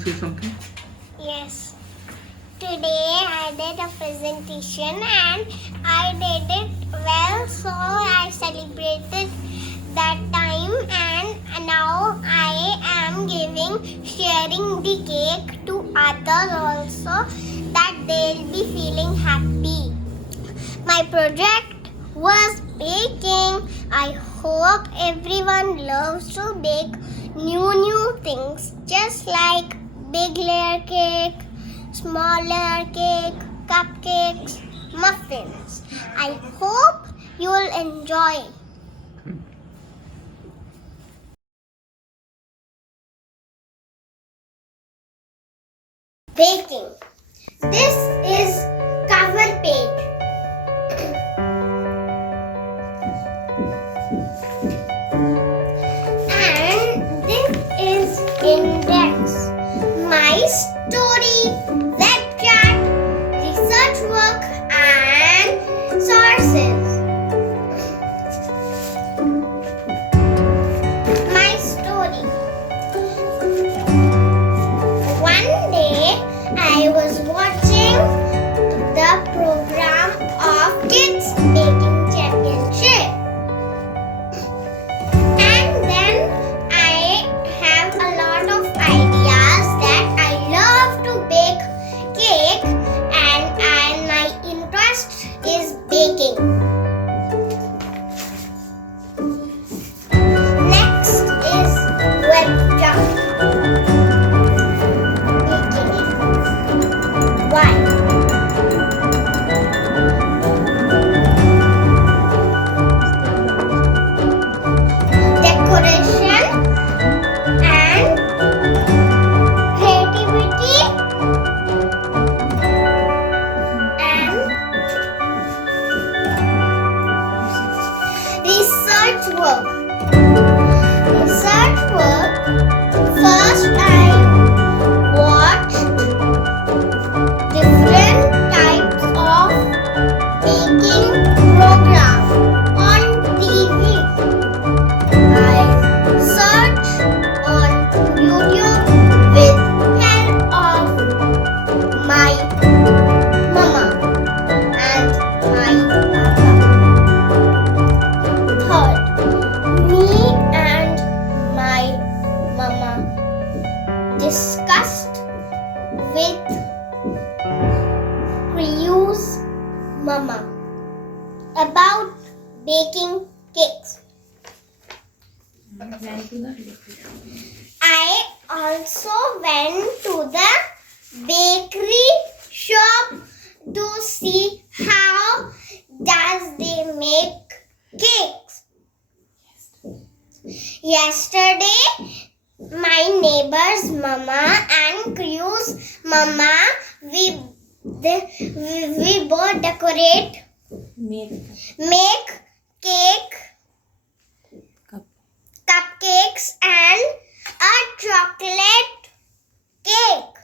say something? Yes. Today I did a presentation and I did it well, so I celebrated that time, and now I am sharing the cake to others also, that they'll be feeling happy. My project was baking. I hope everyone loves to bake new things, just like big layer cake, small layer cake, cupcakes, muffins. I hope you will enjoy. Baking. This is cover page. And this is index. My story, web chat, research work, and sources. My story. One day I was watching the program of Kids Baking Championship. And then I have a lot of ideas that I love to bake cake, and my interest is baking. Next is webcam. Baking. Why? Decoration and creativity and research work. First I watched different types of baking program on TV. I search on YouTube with help of my mama and my papa. Third, me and my mama discussed with Kriyu's mama about baking cakes. I also went to the bakery shop to see how does they make cakes. Yesterday, my neighbor's mama and Kriyu's mama, we both decorate, make cake, cupcakes and a chocolate cake.